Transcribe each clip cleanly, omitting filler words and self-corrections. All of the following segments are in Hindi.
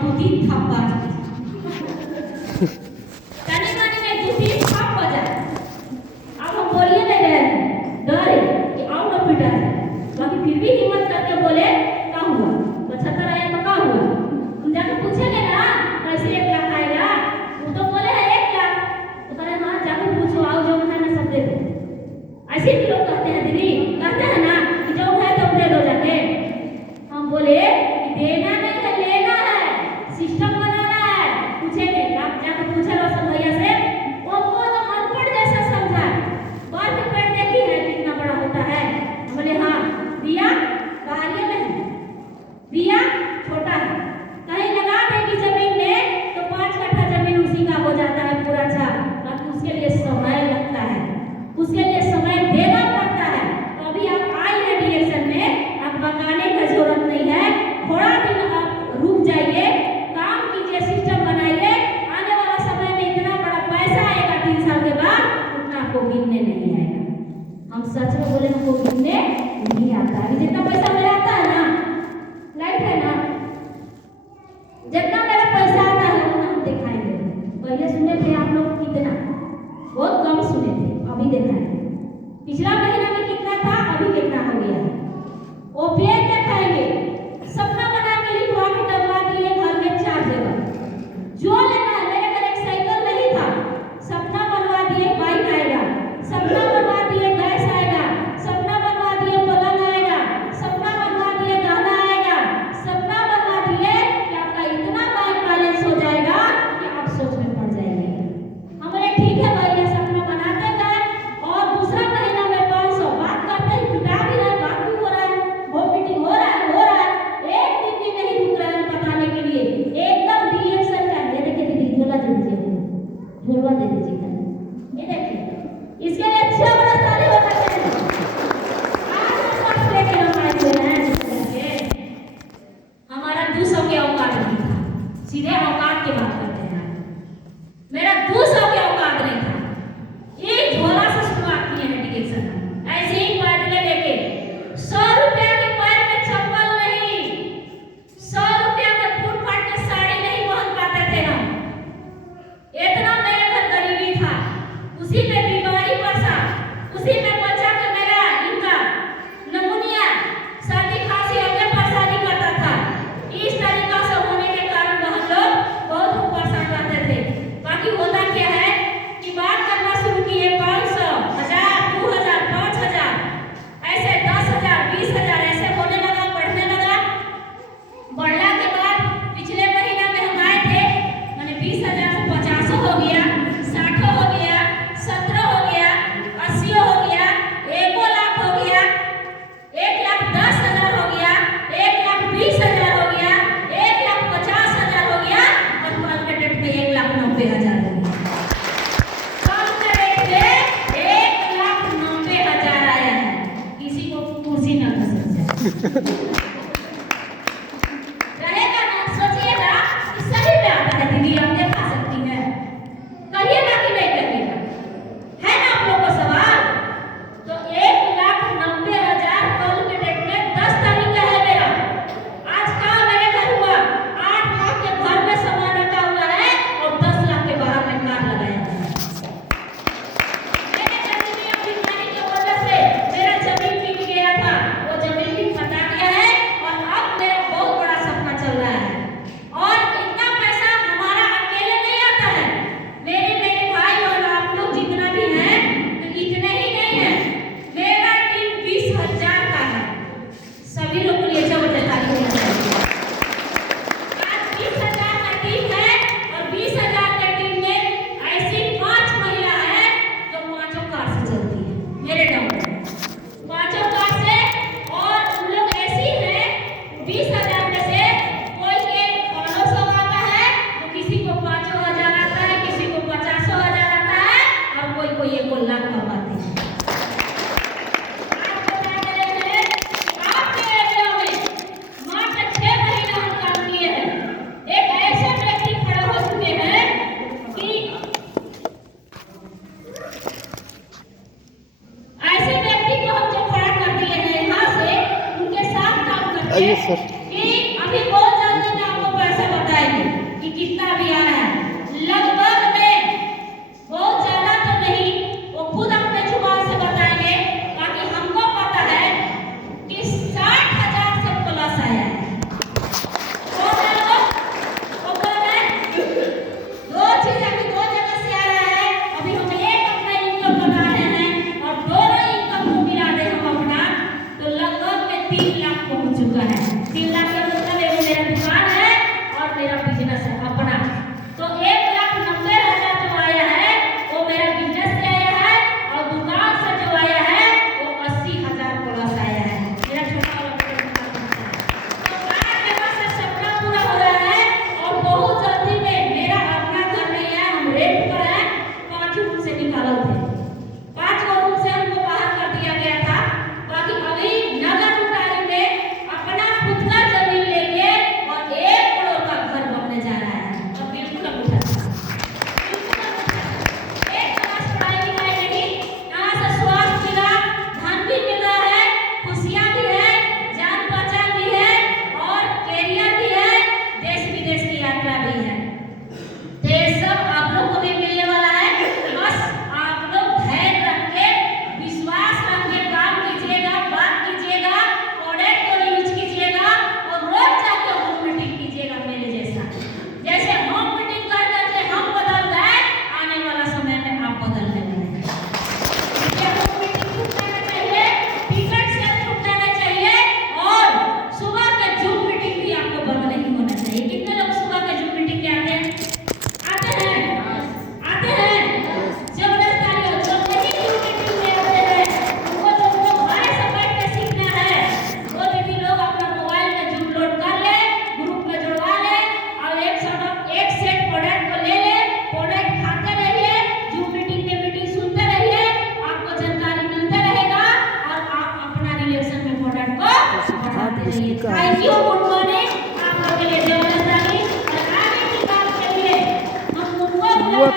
दूधी थप्पा तनी मनी नहीं दूधी थप बजा। अब हम बोलिए नहीं रहे डरे कि आओ ना पिटा है, बाकी फिर भी हिम्मत करके बोले क्या हुआ 75 आया तो क्या हुआ। हम जाके पूछेंगे ना कैसे 1 लाख आएगा, वो तो बोले है 1 लाख, तो कहे हाँ जाके पूछो आओ जो है ना सब दे दो। ऐसे भी लोग कहते हैं दीदी, कहते हैं ना कि जो है तो दे दो जाके। हम बोले कि देना नहीं है लेना है, सिस्टम बनाना है। पूछेंगे आप जाकर पूछे लो सब भैया से, वो तो अनपढ़ जैसा समझा बर्फ पेड़ देखी है कितना बड़ा होता है। हम बोले हाँ दिया बाहरिया में है, दिया छोटा है, कहीं लगा देगी जमीन में तो 5 कट्ठा जमीन उसी का हो जाता है पूरा छा। बाकी उसके लिए समय लगता है, उसके लिए समय देना पड़ता है। तो अभी आप आए हैं डिएक्शन में, आप बकाने का जरूरत नहीं है, थोड़ा दिन आप रुक जाइए, काम कीजिए, सिस्टम बनाइए। आने वाला समय में इतना बड़ा पैसा आएगा 3 साल के बाद, उतना आपको गिनने नहीं आएगा। हम सच में बोले हमको गिनने नहीं आता है। जितना पैसा मेरा आता है ना, लाइट है ना, जितना मेरा पैसा आता है उतना हम दिखाएंगे। पहले सुने थे आप लोग कितना, बहुत कम सुने थे, अभी दिखाएंगे। पिछला महीना में कितना था, अभी कितना हो गया है, ओपीएस दिखाएंगे। सपना बना के लिखवा के डलवा दिए घर में 4 जगह, जो लेना है। मेरे घर एक साइकिल नहीं था, सपना बनवा दिए बाइक आएगा, सपना बनवा दिए गैस आएगा, सपना बनवा दिए पलंग आएगा, सपना बनवा दिए गहना आएगा, सपना बनवा दिए कि आपका इतना बैंक बैलेंस हो जाएगा कि आप सोच में पड़ जाएंगे। हम बोले ठीक है भैया, सपना बनाते गए। और दूसरा महीना में 500 बात करते ही पिटा भी रहे, बात भी हो रहा है, वो मीटिंग हो रहा है, एक दिन भी नहीं रुक रहे हैं बताने के लिए। एकदम डिएक्शन का ये देखिए दीदी, झोला दे दीजिए, झोला दे दीजिए, ये देखिए, इसके लिए 6 बरस ताली बजाते हैं। आज हम पर्स लेके हम आए हुए हैं, हमारा 200 के औकात नहीं था, सीधे औकात की बात करते हैं। मेरा 200 के औकात नहीं था, एक झोला से शुरुआत की है डिएक्शन। ऐसे ही पैदल लेके 100 रुपया के पैर में चप्पल नहीं, 100 रुपया में फुटपाथ में साड़ी नहीं पहन पाते थे हम। इतना मेरे घर गरीबी था, उसी में बीमारी पड़सा, उसी में बच्चा का मेरा इनका नमूनिया, सर्दी खांसी अगले परेशानी करता था। इस तरीका से होने के कारण बहुत लोग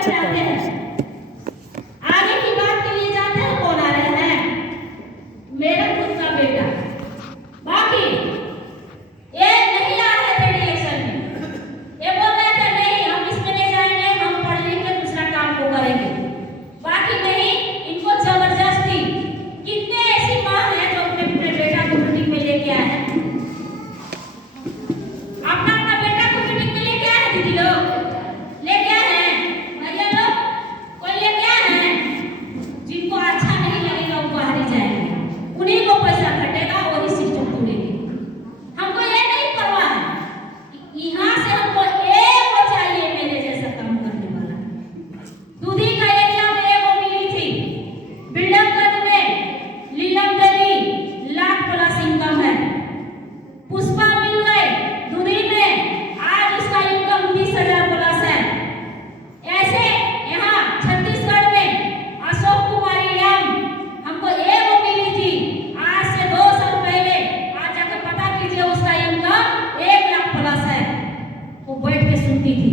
जाते हैं। आगे की बात के लिए जाते हैं, कौन आ रहे हैं? मेरा खुद का बेटा। बाकी ये नहीं आ रहे थे इलेक्शन में, ये बोल रहे थे नहीं हम इसमें नहीं जाएंगे, हम पढ़ लिख के दूसरा काम को करेंगे। बाकी नहीं, इनको जबरदस्ती। कितने ऐसी माँ है जो अपने अपने बेटा को मीटिंग में लेके आए हैं? अपना अपना बेटा को मीटिंग में लेके आए हैं दीदी लोग, लेके आए हैं भैया लोग, कोई लेके आए हैं? जिनको अच्छा नहीं लगेगा वो बाहर ही जाएंगे, उन्हीं को पैसा घटेगा, वही सिस्टम तोड़ेंगे। हमको ये नहीं परवाह है, यहाँ से हमको एक को चाहिए मेरे जैसा काम करने वाला। दूधी का एरिया में एक को मिली थी, बिल्डमगंज में लीलम देवी लाख+ इनकम है, पुष्पा मिल गए दूधी में, आज उसका इनकम 20,000+ है। ऐसे यहाँ छत्तीसगढ़ में अशोक कुमारी एम हमको एक को मिली थी, आज से 2 साल पहले, आज जाकर पता कीजिए उसका इनकम 1,00,000+ है। वो बैठ के सुनती थी,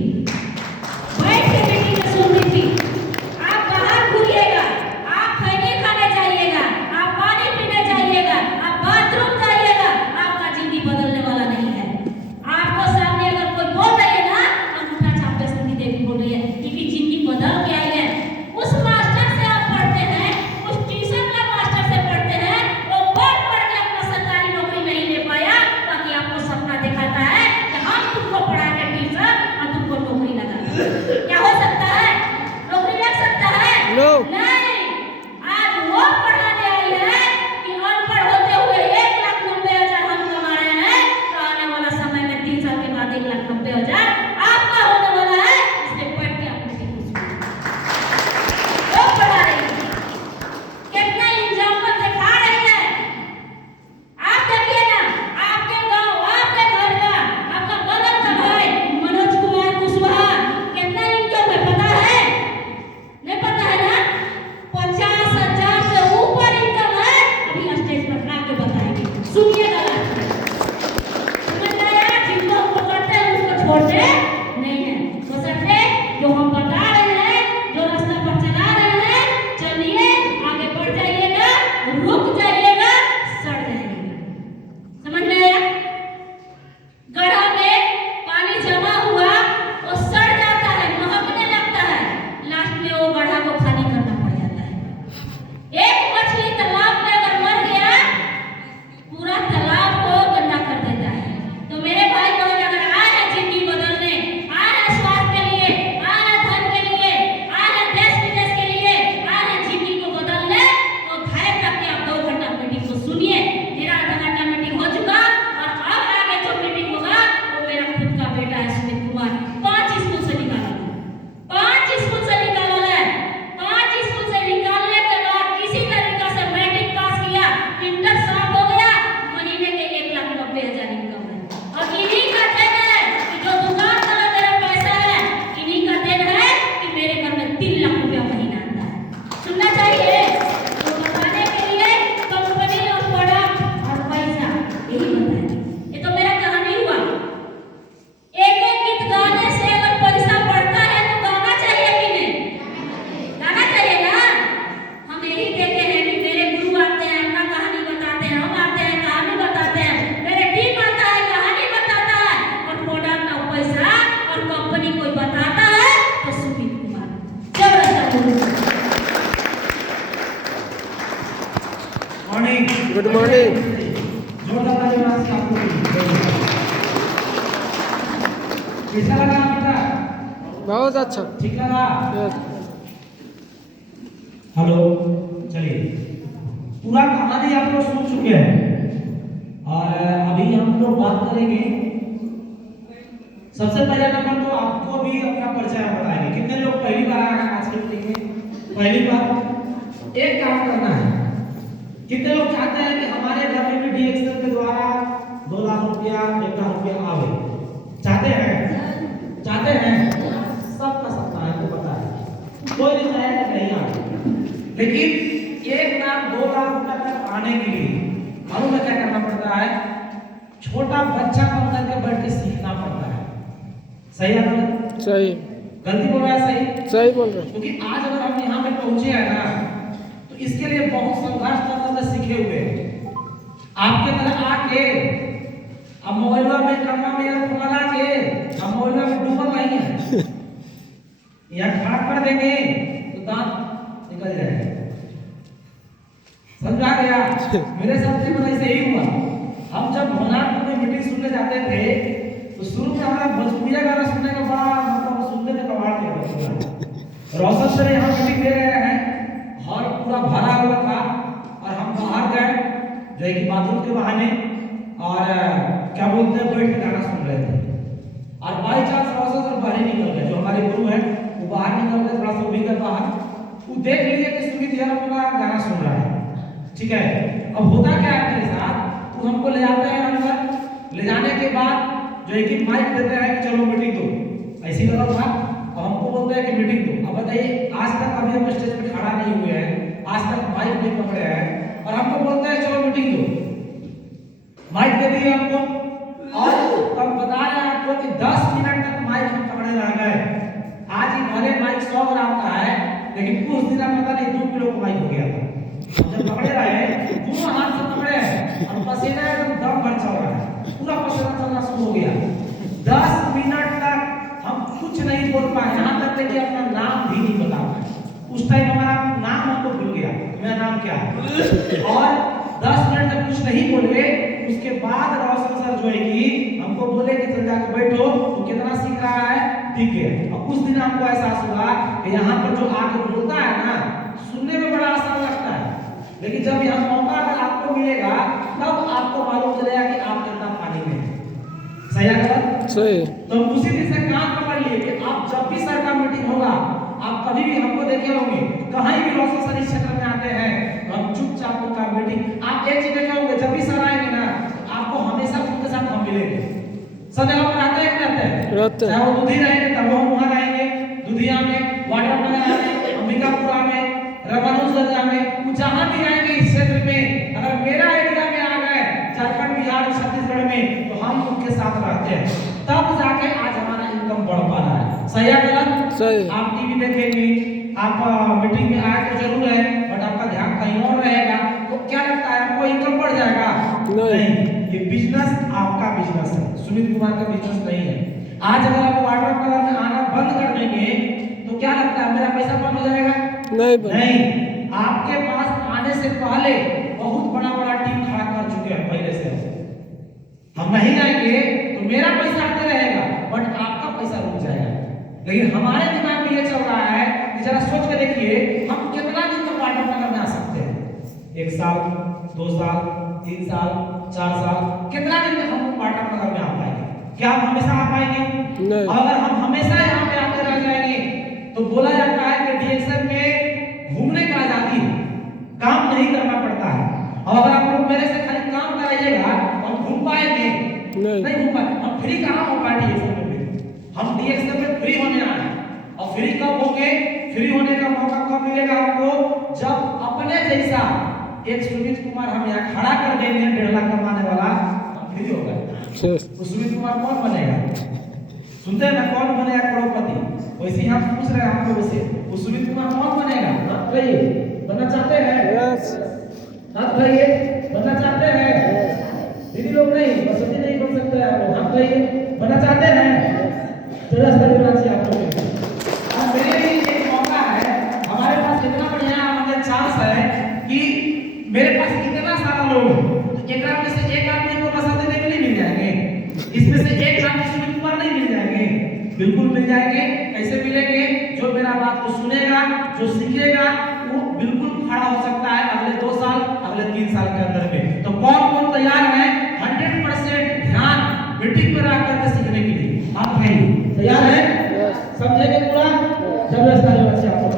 बैठ के मीटिंग में सुनती थी। आप बाहर घूमिएगा, आप खैनी खाने जाइएगा, आप पानी पीने जाइएगा, आप बाथरूम जाइएगा, आपका जिंदगी बदलने वाला नहीं है। आपको सामने अगर कोई बोल रही है ना, अंगूठा छाप के सुनी देवी बोल रही है कि जिंदगी बदल के आई है। उस मास्टर से आप पढ़ते हैं, उस ट्यूशन का मास्टर से पढ़ते हैं, वो पढ़ के अपना सरकारी नौकरी नहीं ले पाया, बाकी आपको सपना दिखाता है कि हम तुमको पढ़ा के ट्यूशन और तुमको नौकरी लगा। क्या हो सकता है? नौकरी लग सकता है? नहीं। आज वो पढ़ाने आई है कि अनपढ़ होते हुए 1,90,000 हम कमा रहे हैं, तो आने वाला समय में 3 साल के बाद 1,90,000 आपका होने वाला है। इसलिए पढ़ के अपने वो पढ़ा रही है, कितना एग्जाम्पल दिखा रही है। आप देखिए ना, आपके गांव, आपके घर का, आपका बगल का भाई मनोज कुमार कुशवाहा कितना इनकम है पता है? नहीं पता है ना? 50,000 से ऊपर इनकम है। अभी स्टेज पर आके बताएंगे, सुनिएगा। समझ में आया? जिनको हम पकड़ते हैं उसको छोड़ते नहीं है। तो सकते जो हम बता रहे हैं, जो रास्ता पर चला रहे हैं, चलिए आगे बढ़ जाइएगा, रुक जाइएगा, सड़ जाइएगा। समझ में आया? गड्ढा में पानी जमा हुआ वो सड़ जाता है, महकने लगता है, लास्ट में वो गड्ढा को खाली करना पड़ जाता है। एक मछली तालाब में अगर मर गया, पूरा तालाब को गंदा कर देता है। तो मेरे भाई बहन अगर आए हैं जिंदगी बदलने, आए हैं स्वास्थ्य के लिए, आए हैं धन के लिए, आए हैं देश विदेश के लिए, आए हैं जिंदगी को बदलने, तो धैर्य रख के आप 2 घंटा मीटिंग को सुनिए। मेरा आधा घंटा मीटिंग हो चुका, और अब आगे जो मीटिंग होगा वो मेरा खुद का बेटा है सुमित कुमार। 5 स्कूल से निकाला है, 5 स्कूल से निकाला है। 5 स्कूल से निकालने के बाद किसी तरीका से मैट्रिक पास किया, इंटर साफ हो गया, महीने के 1,90,000 इनकम है। और इन्हीं का देन है कि जो दुकान वाला मेरा पैसा है, इन्हीं का देन है कि मेरे घर में 3,00,000 महीना आता है। सुनना चाहिए। तो बताने के लिए कंपनी और प्रोडक्ट और पैसा यही बताया। ये तो मेरा कहानी हुआ। एक गीत गाने से अगर पैसा बढ़ता है तो गाना चाहिए कि नहीं? गाना चाहिए ना। हम यही देखे हैं कि मेरे गुरु आते हैं, अपना कहानी बताते हैं, हम आते हैं कहानी बताते हैं, मेरे टीम आता है कहानी बताता है, और प्रोडक्ट और पैसा और कंपनी कोई बताता है तो सुमित कुमार जबरदस्त। Morning, good morning. जोरदार तालियां से आपको कैसा लगा आपका? बहुत अच्छा। ठीक लगा? यस। हेलो, चलिए पूरा कहानी आप लोग सुन चुके हैं, और अभी हम लोग बात करेंगे। सबसे पहले नंबर तो आपको भी अपना परिचय बताएंगे। कितने लोग पहली बार आए हैं आज की मीटिंग में? पहली बार। एक काम करना है, कितने लोग चाहते हैं कि हमारे घर में भी डीएक्सएल के द्वारा 2 लाख रुपया 1,00,000 रुपया आवे? चाहते हैं? चाहते हैं? सबका सपना है, तो पता है कोई नहीं चाहेगा नहीं आए, लेकिन 1 लाख 2 लाख रुपया तक आने के लिए मालूम है क्या करना पड़ता है? छोटा बच्चा बन करके बैठ के सीखना पड़ता है। सही है? सही। गलती बोल रहा है सही? सही बोल रहे क्योंकि आज अगर हम यहाँ पे पहुंचे हैं ना, तो इसके लिए बहुत संघर्ष करना सीखे हुए हैं। आपके तरह आके अब मोबाइल में कमा में यार लगा के अब मोबाइल में डूबल नहीं है, यहाँ खड़ा कर देंगे तो दांत निकल जाएगा। समझा गया? मेरे साथ भी ऐसे ही हुआ। हम जब भवनाथ में मीटिंग सुनने जाते थे तो शुरू में हमारा भोजपुरिया गाना सुनने का बड़ा मतलब सुनने में कमाल किया। रोशन सर यहाँ मीटिंग दे रहे हैं, हॉल पूरा भरा हुआ था और हम बाहर गए जो है कि बाथरूम के बहाने और क्या बोलते हैं बैठ के गाना सुन रहे थे और बाई चांस रोशन सर बाहर निकल गए, जो हमारे गुरु हैं वो बाहर निकल गए, थोड़ा सा उभी कर बाहर, वो देख लिए कि सुमित यार अपना गाना सुन रहा है। ठीक है, अब होता क्या है मेरे साथ, वो हमको ले जाते हैं अंदर, ले जाने के बाद जो है कि माइक देते हैं कि चलो मीटिंग दो, ऐसी गलत था और हमको बोलते हैं कि मीटिंग दो। अब बताइए, आज तक कभी हम स्टेज पे खड़ा नहीं हुए हैं, आज तक माइक नहीं पकड़े हैं और हमको बोलते हैं चलो मीटिंग दो। माइक दे दिए हमको और तब बता रहे हैं आपको कि 10 मिनट तक माइक हम पकड़े रह गए। आज ही भले माइक 100 ग्राम का है, लेकिन कुछ दिन पता नहीं 2 किलो का माइक हो गया था। जब पकड़े रहे, दोनों हाथ से पकड़े हैं और पसीना एकदम दम भर चल रहा है, पूरा पसीना चलना शुरू हो गया। 10 मिनट तक हम कुछ नहीं बोल पाए, यहाँ तक कि अपना नाम भी नहीं बता पाए। उस टाइम हमारा नाम हमको भूल गया, मेरा नाम क्या है, और 10 मिनट तक कुछ नहीं बोले। उसके बाद रोशन सर जो है कि हमको बोले कि चल जाके बैठो, तो कितना सीख रहा है ठीक है। और कुछ दिन हमको एहसास हुआ कि यहाँ पर जो आके बोलता है ना, सुनने में बड़ा आसान लगता है, लेकिन जब यहाँ मौका अगर आपको मिलेगा तब आपको मालूम चलेगा कि आप कितना पानी में हैं। सही है गलत? सही। तो उसी दिन से कान पकड़ लिए कि आप जब भी सर का मीटिंग होगा, आप कभी भी हमको देखे होंगे, कहीं भी रोशन सर इस क्षेत्र में आते हैं तो हम चुपचाप उनका मीटिंग, आप एक चीज देखे होंगे, जब भी सर आएंगे ना आपको हमेशा उनके साथ हम मिलेंगे। सब जगह पर आते हैं कि रहते हैं? चाहे वो दूधी रहेंगे तब हम वहाँ रहेंगे, दूधिया में, वाटर नगर में, अंबिकापुरा में, रघुनाथगंज में, जहाँ भी आएंगे इस क्षेत्र में, अगर मेरा एरिया में आ गए, झारखंड, बिहार, छत्तीसगढ़ में, तो हम उनके साथ रहते हैं। तब जाके आज हमारा इनकम बढ़ पा रहा है। सही है गलत? सही। आप टीवी देखेंगे, आप मीटिंग में आए तो जरूर है, बट आपका ध्यान कहीं और रहेगा, तो क्या लगता है आपको इनकम बढ़ जाएगा? नहीं, ये बिजनेस आपका बिजनेस है, सुमित कुमार का बिजनेस नहीं है। आज अगर आप वाटर कलर में आना बंद कर देंगे तो क्या लगता है मेरा पैसा बंद हो जाएगा? नहीं, आपके पास आने से पहले बहुत बड़ा टीम खड़ा कर चुके हैं पहले से। हम नहीं आएंगे तो मेरा पैसा आते रहेगा, बट आपका पैसा रुक जाएगा। लेकिन हमारे दिमाग में ये चल रहा है कि जरा सोच के देखिए, हम कितना दिन तक वाटर कलर में आ सकते हैं? 1 साल, 2 साल, 3 साल, 4 साल, कितना दिन तक हम वाटर कलर में आ पाएंगे? क्या हम हमेशा आ पाएंगे? अगर हम हमेशा यहाँ पे आते रह जाएंगे तो बोला जाता है कि डीएक्सएल में घूमने का आजादी है, काम नहीं करना पड़ता है। और अगर आप लोग मेरे से खाली काम कराइएगा तो हम घूम पाएंगे? नहीं घूम पाए। हम फ्री कहाँ हो पाए डीएक्सएल में? हम डीएक्सएल में फ्री होने आए, और फ्री कब होंगे? फ्री होने का मौका कब मिलेगा हमको? जब अपने जैसा एक सुमित कुमार हम यहाँ खड़ा कर देंगे, 1.5 लाख कमाने वाला, हम फ्री हो गए। तो सुमित कुमार कौन बनेगा? सुनते हैं ना, कौन बनेगा करोड़पति? वैसे ही हम पूछ रहे हैं आप लोगों से, वो सुमित कुमार कौन बनेगा? हाथ भाई बनना चाहते हैं? हाथ भाई बनना चाहते हैं? दीदी लोग नहीं, बसंती नहीं बन सकते हैं आप लोग। हाथ भाई बनना चाहते हैं? तेरा सर से आप लोग और मेरे लिए एक मौका है, हमारे पास इतना बढ़िया हमारे चांस है कि मेरे पास इतना सारा लोग हैं, तो एक में से एक आदमी को बसंती नहीं मिल जाएंगे, इसमें से एक आदमी सुमित कुमार नहीं मिल जाएंगे? बिल्कुल मिल जाएंगे। कैसे मिलेंगे? जो मेरा बात को सुनेगा, जो सीखेगा, वो बिल्कुल खड़ा हो सकता है अगले 2 साल, अगले 3 साल के अंदर में। तो कौन तैयार है 100% ध्यान मीटिंग में रह करके सीखने के लिए? आप भाई तैयार है? समझेंगे पूरा? जब व्यवस्था है बच्चे आप लोग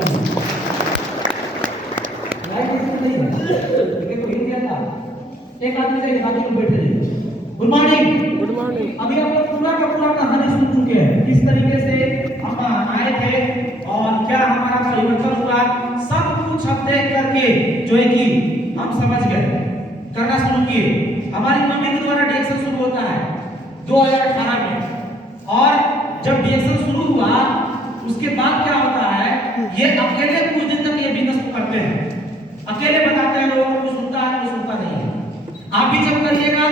लाइट नहीं है, लेकिन कोई क्या था, एक आदमी से बाकी लोग बैठे रहे। Good morning. Good morning. अभी हम लोग पूरा का पूरा कहानी सुन चुके हैं, किस तरीके से हम आए थे और क्या हमारा परिवर्तन हुआ, सब कुछ हम देख करके जो है कि हम समझ गए, करना शुरू किए। हमारी मम्मी के द्वारा डीएक्सएल शुरू होता है 2018 में, और जब डीएक्सएल शुरू हुआ उसके बाद क्या होता है, ये अकेले कुछ दिन तक ये बिजनेस को करते हैं, अकेले बताते हैं लोगों को, सुनता है कोई सुनता नहीं है। आप भी जब करिएगा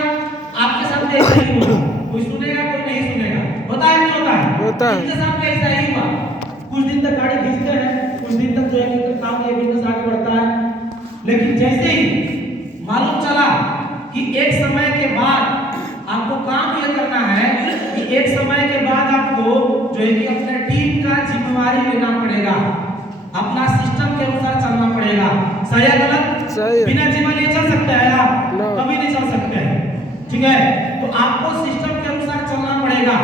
आपके साथ भी ऐसा ही होगा, कोई सुनेगा कोई नहीं सुनेगा, होता है नहीं होता है? होता है। इनके साथ भी ऐसा ही हुआ, कुछ दिन तक गाड़ी खींचते हैं, कुछ दिन तक जो है कि काम ये बिजनेस आगे बढ़ता है, लेकिन जैसे ही मालूम चला कि एक समय के बाद आपको काम ये करना है कि एक समय के बाद आपको जो है कि अपने टीम का जिम्मेवारी लेना पड़ेगा, अपना सिस्टम के अनुसार चलना पड़ेगा। सही है गलत? सही है। बिना जीवन ये चल सकता है आप? No. कभी नहीं चल सकते हैं, ठीक है? तो आपको सिस्टम के अनुसार चलना पड़ेगा,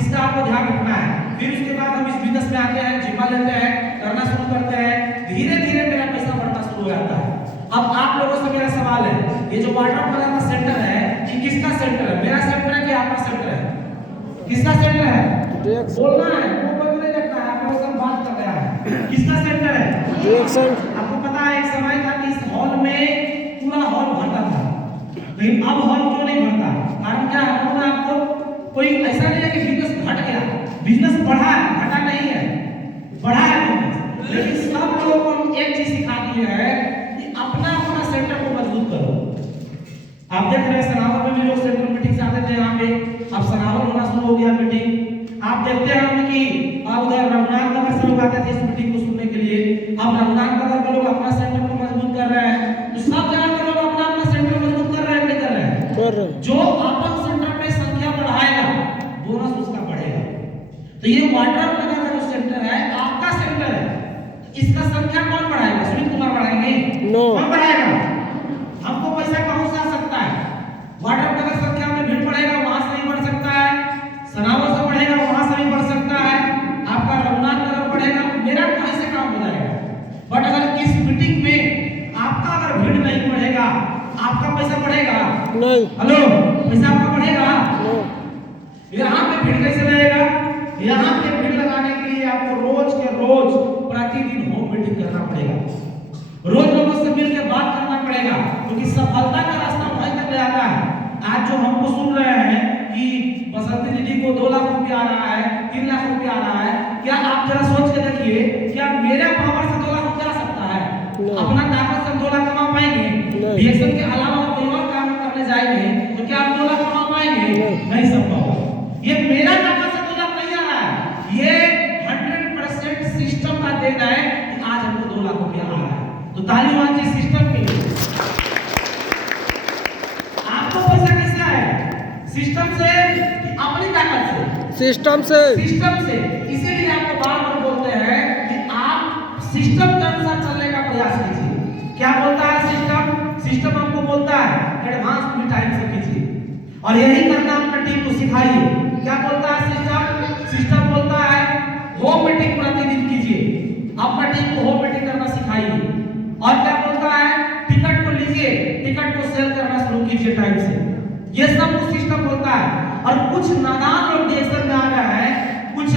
इसका आपको ध्यान रखना है। फिर उसके बाद हम इस बिजनेस में आते हैं, जिम्मा लेते हैं, करना शुरू करते हैं, धीरे धीरे मेरा पैसा बढ़ना शुरू हो जाता है। अब आप लोगों से मेरा सवाल है, ये जो वाटर प्लांट का सेंटर है, ये किसका सेंटर है? मेरा सेंटर है कि आपका सेंटर है? किसका सेंटर है? बोलना है, वो बंद नहीं रखना है, आप लोग सब बात कर रहे हैं। किसका सेंटर है? आपको पता है एक समय था कि इस हॉल में पूरा हॉल भरता था, लेकिन अब हॉल क्यों नहीं भरता? कारण क्या है? हम आपको कोई ऐसा नहीं है कि बिजनेस घट गया, बिजनेस बढ़ा है, घटा नहीं है, बढ़ा है बिजनेस। लेकिन सब लोगों को हम एक चीज सिखा दी है कि अपना अपना सेंटर को मजबूत करो। आप देख रहे हैं सनावल में भी लोग सेंट्रल मीटिंग से आते थे, यहाँ पे अब सनावल होना शुरू हो गया मीटिंग। आप देखते हैं कि उधर रघुनाथ नगर से लोग आते थे इस मीटिंग को सुनने के लिए, अब रघुनाथ नगर के लोग अपना सेंटर को मजबूत कर रहे हैं, तो सब जगह के लोग अपना अपना सेंटर मजबूत कर रहे हैं, नहीं कर रहे हैं? जो अपन सेंटर में संख्या बढ़ाएगा बोनस उसका बढ़ेगा। तो ये वाटर नगर का जो सेंटर है आपका सेंटर है, इसका संख्या कौन बढ़ाएगा? सुनील कुमार बढ़ाएंगे? कौन बढ़ाएगा? हमको पैसा कहां से आ सकता है? वाटर नगर संख्या में भीड़ बढ़ेगा, वहां से नहीं बढ़ सकता है, सनावल से बढ़ेगा, वहां से नहीं बढ़ सकता है, आपका रघुनाथ नगर बढ़ेगा, मेरा कहां से काम हो जाएगा? बट अगर इस मीटिंग में आपका अगर भीड़ नहीं बढ़ेगा, आपका पैसा बढ़ेगा? नहीं। हेलो, पैसा आपका बढ़ेगा? यहाँ पे भीड़ कैसे रहेगा? यहाँ पे भीड़ लगाने के लिए आपको रोज के रोज प्रतिदिन होम मीटिंग करना पड़ेगा, रोज लोगों से मिलकर बात करना पड़ेगा, क्योंकि सफलता का रास्ता वहीं तक ले आता है। आज जो हमको सुन रहे हैं कि बसंती दीदी को 2 लाख रुपया आ रहा है, 3 लाख रुपया आ रहा है, क्या आप जरा सोच के देखिए, क्या मेरे पावर से 2 लाख रुपया आ सकता है? अपना ताकत से 2 लाख कमा पाएंगे? रिएक्शन के अलावा कोई और काम करने जाएंगे तो क्या आप 2 लाख कमा पाएंगे? नहीं संभव। ये मेरा ताकत से 2 लाख नहीं आ रहा है, ये 100% सिस्टम का देन है कि आज हमको 2 लाख रुपया आ रहा है। तो ताली वाली सिस्टम के लिए आपको पैसा कैसे आएगा? सिस्टम से कि अपनी ताकत से? सिस्टम से। सिस्टम से। इसीलिए आपको बार-बार बोलते हैं कि आप सिस्टम के अनुसार चलने का प्रयास कीजिए। क्या बोलता है सिस्टम? सिस्टम आपको बोलता है एडवांस भी टाइम से कीजिए, और यही करना अपनी टीम को सिखाइए। क्या बोलता है सिस्टम? सिस्टम बोलता है होम मीटिंग प्रतिदिन कीजिए, अपना टीम को होम मीटिंग करना सिखाइए। और क्या बोलता है? टिकट को लीजिए, टिकट को सेल करना शुरू कीजिए टाइम से। ये सब कुछ सिस्टम बोलता है। और कुछ नादान लोग डिएक्शन में आ गए हैं, कुछ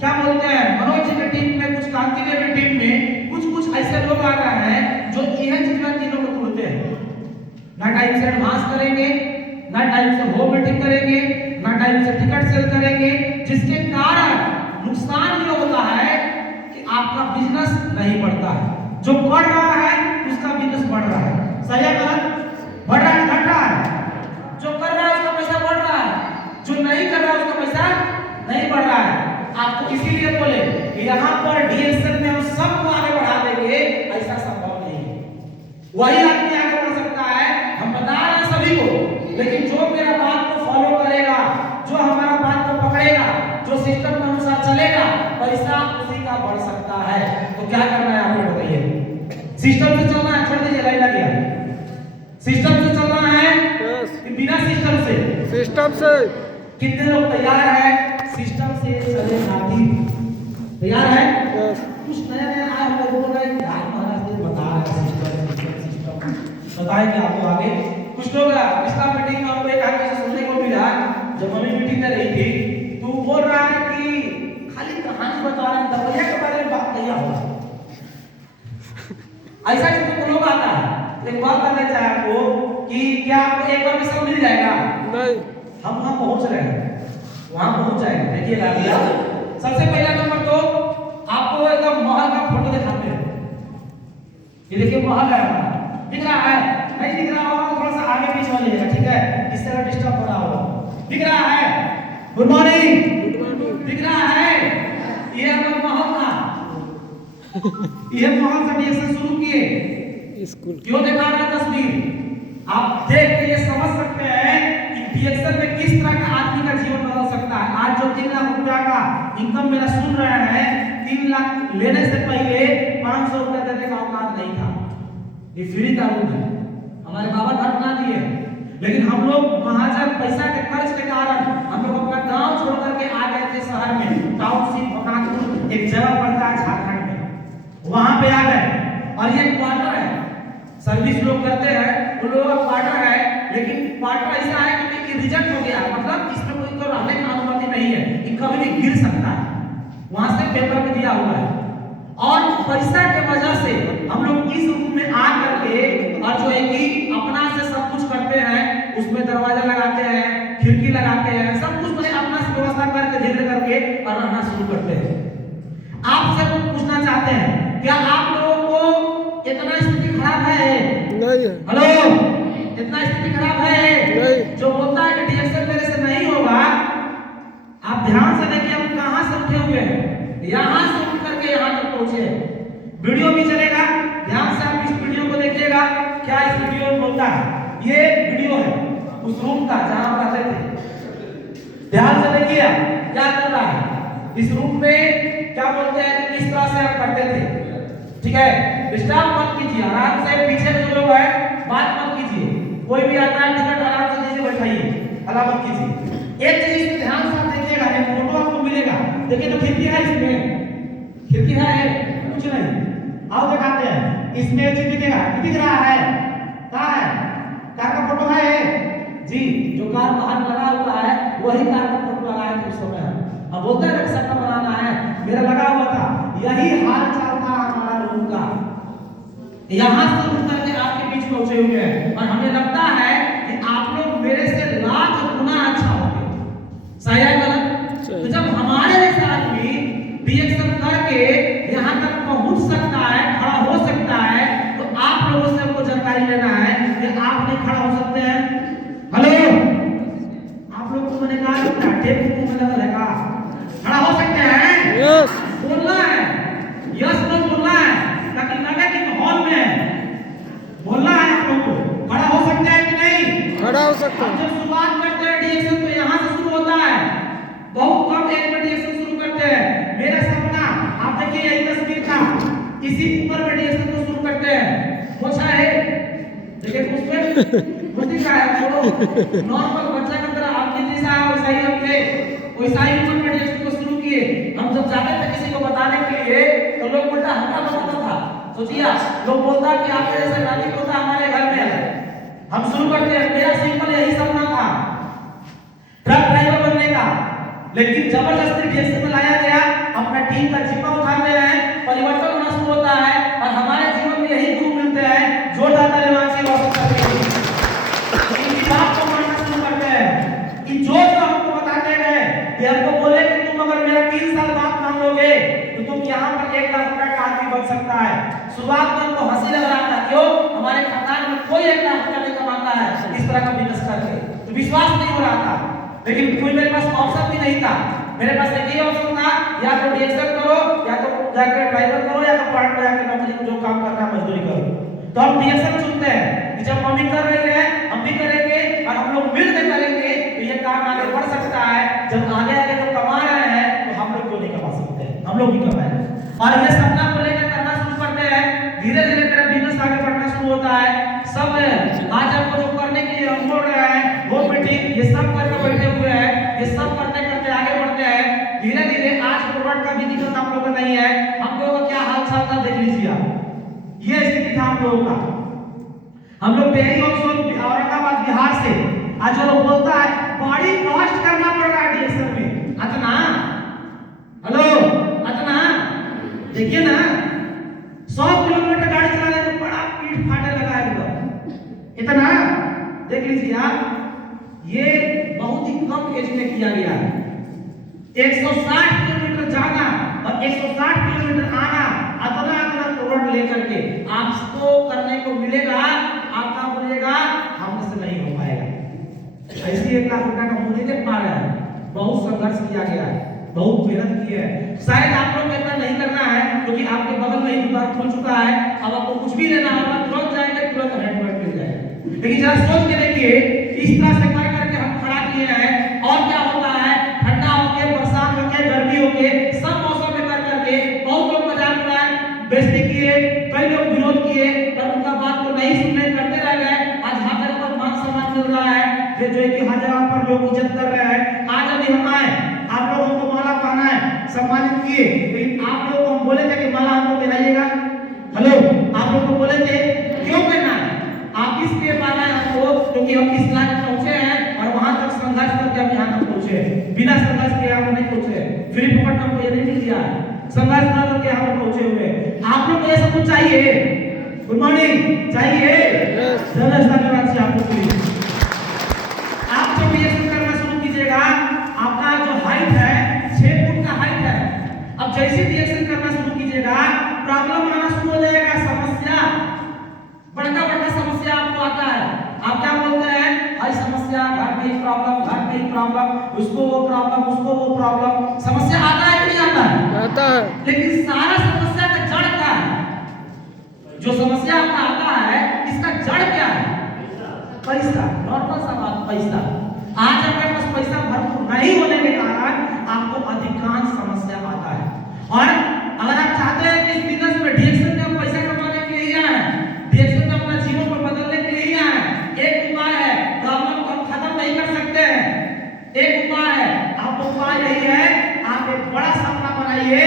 क्या बोलते हैं मनोज जी की टीम में, कुछ कांति देव की टीम में कुछ ऐसे लोग आ गए हैं जो यह चीजों को तोड़ते हैं। ना टाइम से एडवांस करेंगे, ना टाइम से होम मीटिंग करेंगे, ना टाइम से टिकट सेल करेंगे, जिसके कारण नुकसान ये होता है कि आपका बिजनेस नहीं बढ़ता है। जो बढ़ रहा है उसका बिजनेस बढ़ रहा है। सही है गलत? बढ़ रहा है घट रहा है? जो कर रहा है उसका पैसा बढ़ रहा है, जो नहीं कर रहा है उसका पैसा नहीं बढ़ रहा है। आपको इसीलिए बोले कि यहाँ पर डीएक्शन में हम सबको आगे बढ़ा देंगे, ऐसा संभव नहीं है। वही आदमी आगे बढ़ सकता है, हम बता रहे हैं सभी को, लेकिन जो मेरा बात को फॉलो करेगा, जो हमारा बात को पकड़ेगा, जो सिस्टम के अनुसार चलेगा, पैसा उसी का बढ़ सकता है। तो क्या करना है आप लोग बताइए? सिस्टम से चलना है, छोड़ दीजिए, लाइन लग गया। सिस्टम से चलना है कि बिना सिस्टम से? सिस्टम से। कितने लोग तैयार हैं सिस्टम से चले खातिर? तैयार है? कुछ नया नया आया हम लोगों का यार महाराज ने बता रहा है सिस्टम बताएंगे आपको आगे। कुछ लोग पिछला मीटिंग में हमको एक आदमी से सुनने को मिला, जब हमें मीटिंग में रही थी, तो बोल रहा है कि खाली कहानी बता रहा है, दवाइयां के बारे में बात नहीं हो। ऐसा कितने लोग आता है। एक बात बताना चाहे आपको कि क्या आपको एक बार में सब मिल जाएगा? नहीं। हम वहां पहुंच रहे हैं, वहां पहुंच जाएंगे। देखिएगा भैया, सबसे पहला नंबर तो ये देखिए महल है हमारा, दिख रहा है? नहीं दिख रहा होगा तो थोड़ा सा आगे पीछे हो जाइएगा, ठीक है? इस तरह डिस्टर्ब हो रहा होगा। दिख रहा है? Good morning. दिख रहा है? ये हमारा महल था। ये महल से डीएक्सएल शुरू किए। स्कूल क्यों दिखा रहा है तस्वीर? आप देख के ये समझ सकते हैं कि डीएक्सएल में किस तरह का आदमी का जीवन बदल सकता है। आज जो 3 लाख रुपया का इनकम मेरा सुन रहे हैं, 3 लाख लेने से पहले 500 रुपया देने का औकात नहीं था। ये फ्री कानून है, हमारे बाबा घर बना दिए। लेकिन हम लोग महाजन पैसा के खर्च के कारण हम लोग अपना गांव छोड़ करके आ गए थे शहर में। टाउनशिप भोकापुर एक जगह पड़ता है झारखंड में, वहां पे आ गए। और ये क्वार्टर है, सर्विस लोग करते हैं, उन लोगों का क्वार्टर है। लेकिन क्वार्टर ऐसा है कि रिजेक्ट हो गया, मतलब इसमें कोई तो रहने की अनुमति नहीं है, ये कभी भी गिर सकता है। वहां से पेपर में दिया हुआ है। और पैसा के वजह से हम लोग इस रूम में आ करके और जो है कि अपना से सब कुछ करते हैं, उसमें दरवाजा लगाते हैं, खिड़की लगाते हैं, सब कुछ मैंने अपना से व्यवस्था करके धीरे करके और रहना शुरू करते हैं। आपसे पूछना चाहते हैं, क्या आप लोगों को इतना स्थिति खराब है? नहीं है। हेलो, इतना स्थिति खराब है? नहीं। जो बोलता है कि डीएक्सएल मेरे से नहीं होगा, आप ध्यान से देखिए हम कहां से उठे हुए हैं। यहां से उठ करके यहां तक पहुंचे। वीडियो भी चलेगा, ध्यान से आप इस वीडियो को देखिएगा। क्या इस वीडियो में बोलता है? ये वीडियो है उस रूम का जहां हम रहते थे। ध्यान से देखिए क्या कर रहा है इस रूम में, क्या बोलते हैं कि किस तरह से हम करते थे। ठीक है, डिस्टर्ब मत कीजिए, आराम से पीछे जो लोग है बात मत कीजिए। कोई भी आता है टिकट आराम से नीचे बैठाइए, हल्ला मत कीजिए। एक चीज इसमें ध्यान से आप देखिएगा, एक फोटो आपको मिलेगा। देखिए तो खिड़की है, इसमें खिड़की है, कुछ नहीं। आओ दिखाते हैं। इसमें एक चीज दिखेगा, दिख रहा है? कहाँ है? कार का फोटो है जी, जो कार बाहर लगा हुआ है वही कार का फोटो लगाया था उस समय। अब बोलते हैं कि सबका बनाना है, मेरा लगा हुआ था। यही हाल चाल था हमारा रूम का। यहाँ से उठ करके आपके बीच पहुंचे हुए हैं और हमें लगता है कि आप लोग मेरे से लाख गुना अच्छा होंगे। सही है गलत? तो जब हमारे जैसा आदमी डीएक्सएल करके यहाँ तक पहुंच सकता है, खड़ा हो सकता है, तो आप लोगों से हमको जानकारी लेना है कि आप नहीं खड़ा हो सकते हैं। हेलो, आप लोग को मैंने कहा टेप को में लगा लगा खड़ा हो सकते हैं? यस। बोलना है, यस नो बोलना है, ताकि लगे कि माहौल में बोलना है। आप लोग को खड़ा हो सकते हैं कि नहीं? खड़ा हो सकता हम है। जब शुरुआत करते हैं डीएक्सएल तो यहाँ से शुरू होता है, बहुत कम एज में डीएक्सएल शुरू करते हैं। मेरा सपना आप देखिए यही तस्वीर था, इसी उम्र में डीएक्सएल को शुरू करते हैं। पूछा है देखिए उसमें मुझे क्या है, वो नॉर्मल बच्चा की तरह आपकी जैसा है वैसा ही हमने वैसा ही उम्र में डीएक्सएल को शुरू किए। हम जब जाते थे किसी को बताने के लिए तो लोग उल्टा हमका बताता था। सोचिए लोग बोलता कि आपके जैसा नानी पोता हमारे घर में है, हम शुरू करते हैं। मेरा सिंपल यही सपना था, ट्रक ड्राइवर बनने का। लेकिन जबरदस्ती डीएक्सएल में लाया गया, अपना टीम का जिम्मा उठाते हैं, परिवर्तन होना शुरू होता है और हमारे जीवन में यही गुरु मिलते हैं, जोरदार तालियां वापस करते हैं। इनकी बात को मानना शुरू करते हैं कि जो हमको बताते गए कि हमको बोले कि तुम अगर मेरा 3 साल बात मान लोगे तो तुम यहाँ पर 1 लाख रुपए का आदमी बन सकता है। शुरुआत में हमको हंसी लग रहा था, क्यों? हमारे खानदान में कोई 1 लाख रुपया नहीं कमाता है इस तरह का बिजनेस करके, तो विश्वास नहीं हो रहा था। लेकिन कोई मेरे पास ऑप्शन भी नहीं था। मेरे पास एक ही ऑप्शन था, या तो डीएक्सएल करो, या तो जाकर ड्राइवर करो, या तो पार्ट में जाकर नौकरी जो काम करना है मजदूरी करो। तो हम डीएक्सएल चुनते हैं कि जब मम्मी कर रही है हम भी करेंगे और हम लोग मिलकर करेंगे तो ये काम आगे बढ़ सकता है। जब आगे आगे तो कमा रहे हैं तो हम लोग क्यों नहीं कमा सकते? हम लोग भी कमाएं। और ये सपना को लेकर करना शुरू करते हैं। धीरे धीरे मेरा बिजनेस आगे बढ़ना शुरू होता है। सब आज आपको जो करने के लिए हम बोल रहे हैं, वो मीटिंग ये सब करके बैठे हुए हैं, ये सब करते करते आगे बढ़ते हैं। धीरे धीरे आज प्रोडक्ट का भी दिक्कत हम लोगों का नहीं है। हम लोगों का क्या हाल चाल था देख लीजिए आप, ये स्थिति था हम लोगों का। हम लोग डेली औरंगाबाद बिहार से, आज जो लोग बोलता है बड़ी कॉस्ट करना पड़ रहा है डीएक्सएल में, अतना हेलो अतना देखिए ना 100 किलोमीटर गाड़ी चलाने में बड़ा पीठ फाटे लगा है एकदम। इतना देख लीजिए आप, ये बहुत ही कम एज में किया गया है। 160 किलोमीटर जाना और 160 किलोमीटर आना, अतना प्रोडक्ट को लेकर के आपको करने को मिलेगा, आप क्या बोलिएगा, हमसे नहीं हो पाएगा। ऐसी 1 लाख रुपए का मुंह नहीं देख पा रहे हैं, बहुत संघर्ष किया गया है, बहुत मेहनत की है। शायद आप लोग को इतना नहीं करना है क्योंकि आपके बगल में ही दुकान खुल चुका है, अब आपको कुछ भी लेना होगा तुरंत जाएंगे, तुरंत हैंडमेड मिल जाएगा। लेकिन जरा सोच के देखिए, इस तरह से कर करके हम खड़ा किए हैं और क्या होता है, ठंडा होके, बरसात होके, गर्मी होके, सब मौसम में कर करके बहुत लोग मजाक उड़ाए, बेइज्जती किए, कई लोग विरोध किए, पर उनका बात को नहीं सुनने, करते रह गए। आज हर जगह पर मान सम्मान मिल रहा है, जो कि हर जगह पर लोग इज्जत कर रहे हैं। आज अभी हम आए, आप लोगों को माला पहना है, सम्मानित किए, लेकिन आप लोगों को हम बोले थे कि माला हमको पहनाइएगा। हेलो, आप लोग को बोले थे क्यों पहना है, आप इसलिए पहना है हमको क्योंकि हम इस लायक पहुंचे हैं और वहां तक संघर्ष करके हम यहाँ तक पहुंचे हैं। बिना संघर्ष के हम नहीं पहुंचे, फ्री पकड़ हमको ये नहीं मिल दिया, संघर्ष करके हम पहुंचे हुए। आप लोग को ये सब कुछ चाहिए, गुड मॉर्निंग चाहिए, धन्यवाद से आपको प्लीज। आप जब रिएक्शन करना शुरू कीजिएगा, आपका जो हाइट है 6 फुट का हाइट है, अब जैसे रिएक्शन करना शुरू कीजिएगा प्रॉब्लम आना शुरू हो जाएगा, समस्या, बड़का बड़का समस्या आपको आता है। आप क्या बोलते हैं, हर समस्या, घर में ही प्रॉब्लम, घर में ही प्रॉब्लम, उसको वो प्रॉब्लम, उसको वो प्रॉब्लम, समस्या आता है कि नहीं आता है? आता है। लेकिन सारा समस्या का जड़ क्या है, जो समस्या आपका आता है इसका जड़ क्या है, पैसा, नॉर्मल सा बात, पैसा। आज आपके पास पैसा भरपूर नहीं होने के कारण आपको अधिकांश समस्या आता है। और अगर आप चाहते हैं कि इस बिजनेस में डीएक्शन में पैसा कमाने के लिए आए हैं, डीएक्शन में अपना जीवन को बदलने के लिए आए हैं, एक उपाय है, प्रॉब्लम को खत्म नहीं कर सकते हैं, एक उपाय है, आप उपाय यही है, आप एक बड़ा सपना बनाइए,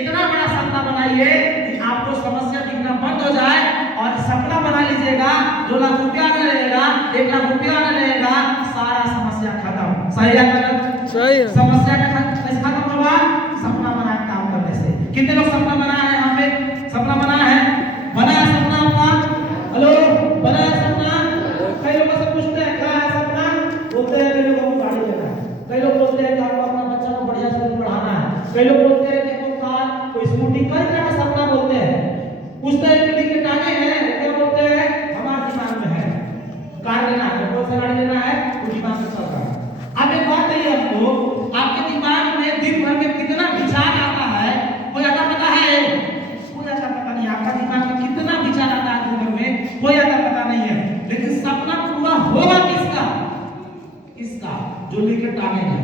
इतना बड़ा सपना बनाइए कि आपको समस्या दिखना बंद हो जाए और सपना बना लीजिएगा, 2 लाख रुपया आने लगेगा, 1 लाख रुपया आने लगेगा, सारा समस्या खत्म। सही है गलत? सही है। समस्या का खत्म होगा सपना बना के काम करने से। कितने लोग सपना बनाया है, यहाँ पे सपना बनाया है, बनाया सपना आपका, हेलो, बनाया सपना। कई लोगों से पूछते हैं क्या है सपना, बोलते हैं कई लोगों को गाड़ी लेना है, कई लोग बोलते हैं कि आपको अपना बच्चा को बढ़िया स्कूल पढ़ाना है, कई लोग बोलते हैं कि आपको कार, कोई स्कूटी, कई तरह का सपना बोलते हैं। पूछते हैं कि लिख के टांगे हैं, क्या बोलते हैं, हमारे दिमाग में है, कार लेना है, कौन सा गाड़ी लेना है, वो दिमाग में चल रहा है। अब एक बात कहिए हमको, आपके दिमाग में दिन भर में कितना विचार आता है, कोई आता पता है, कोई आता पता नहीं, आपका दिमाग में कितना विचार आता है दिन भर में, कोई आता पता नहीं है। लेकिन सपना पूरा होगा किसका, किसका, जो लिख के टांगे हैं।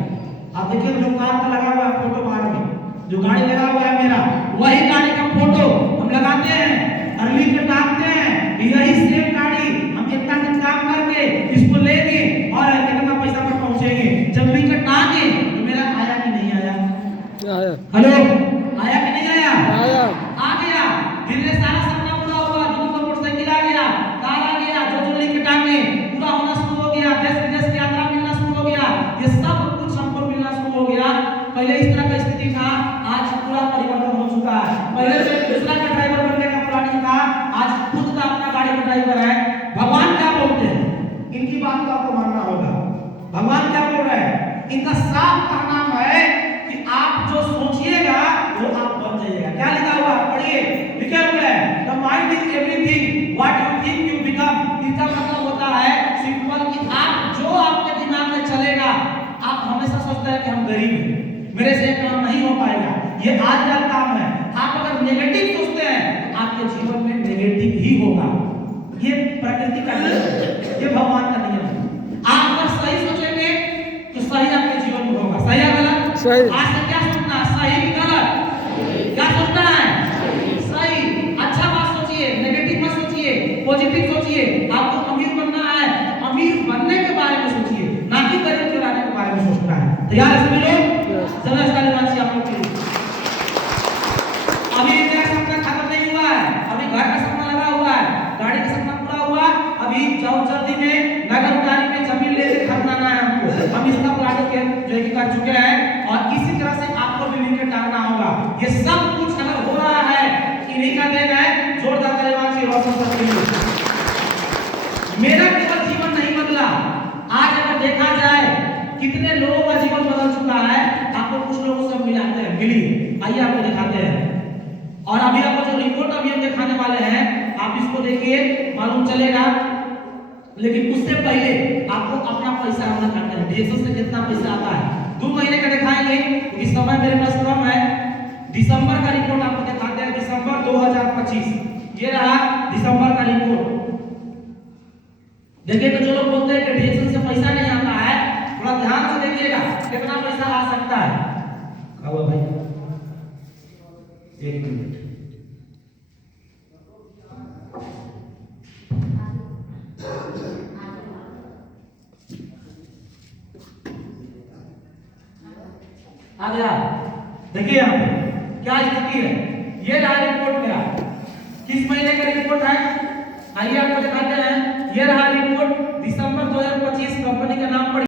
आप देखिए जो कार का लगा हुआ है फोटो बाहर में, जो गाड़ी लगा हुआ है मेरा, वही गाड़ी का फोटो हम लगाते हैं और लिख के टांगते हैं, यही सेम गाड़ी हम इतना दिन काम करके इसको लेंगे और कितना पैसा पर पहुंचेंगे। जब लिख के टांगे तो मेरा आया कि नहीं आया, आया, हेलो, आया कि नहीं आया, आया, आ गया। धीरे सारा सपना पूरा हुआ, जो मोटरसाइकिल आ गया, कार आ गया, जो लिख के टांगे पूरा होना शुरू हो गया, देश विदेश की यात्रा मिलना शुरू हो गया, ये सब कुछ हमको मिलना शुरू हो गया। पहले इस तरह का स्थिति था, आज पूरा परिवर्तन हो चुका है। पहले से दूसरा का ड्राइवर बनने का प्लानिंग था, आज खुद का अपना गाड़ी का ड्राइवर है। भगवान क्या बोलते हैं, इनकी बात को आपको मानना होगा। भगवान क्या बोल रहे हैं, इनका साफ कहना है कि आप जो सोचिएगा वो आप बन जाइएगा। क्या लिखा हुआ पढ़िए, लिखा हुआ है, the mind is everything what you think you become. इसका मतलब होता है सिंपल कि आप जो आपके दिमाग में चलेगा, आप हमेशा सोचते हैं कि हम गरीब हैं, मेरे से काम नहीं हो पाएगा, ये आज का काम है। आप अगर नेगेटिव सोचते हैं आपके जीवन में नेगेटिव ही होगा, ये प्रकृति का नियम है, ये भगवान का नियम है। आप अगर सही सोचेंगे तो सही आपके जीवन में होगा। सही है गलत? सही। आज से क्या सोचना है, सही कि गलत? क्या सोचना है, सही। अच्छा बात सोचिए, नेगेटिव मत सोचिए, पॉजिटिव सोचिए। आपको अमीर बनना है, अमीर बनने के बारे में सोचिए, ना कि गरीब गिराने के बारे में सोचना है। तैयार है सभी लोग? चलो इसका निवासी आप लोग के अभी मेरा सपना खत्म नहीं हुआ है, अभी घर का सपना लगा हुआ है, गाड़ी का सपना पूरा हुआ, अभी जाओ जल्दी में नगर उतारी में जमीन लेके खरीदना है हमको। हम इसका प्लानिंग जो है कर चुके हैं और इसी तरह से आपको भी लिंक टांगना होगा। ये सब कुछ अगर हो रहा है इन्हीं का देन है, जोरदार तालियां से रोशन करते हैं। मेरा केवल जीवन नहीं बदला, आज अगर देखा जाए कितने लोगों का जीवन बदल चुका है। आपको कुछ लोगों से मिलाते हैं, मिली, आइए आपको दिखाते हैं। और अभी आपको जो रिपोर्ट अभी हम दिखाने वाले हैं, आप इसको देखिए, मालूम चलेगा। लेकिन उससे पहले आपको अपना पैसा अपना काटना है। डीएक्सएल से कितना पैसा आता है 2 महीने का दिखाएंगे, क्योंकि समय मेरे पास कम है। दिसंबर का रिपोर्ट आपको दिखाते हैं, दिसंबर 2025। ये रहा दिसंबर का रिपोर्ट। देखिए, तो जो लोग बोलते हैं कि डीएक्सएल से पैसा नहीं आता है, थोड़ा ध्यान से देखिएगा कितना पैसा आ सकता है। क्या हुआ भाई? 1 मिनट। आ गया। देखिए यहाँ पे क्या स्थिति है। ये रहा रिपोर्ट मेरा, किस महीने का रिपोर्ट है, आइए आपको दिखाते हैं। ये रहा रिपोर्ट दिसंबर 2025। कंपनी का नाम पढ़िए।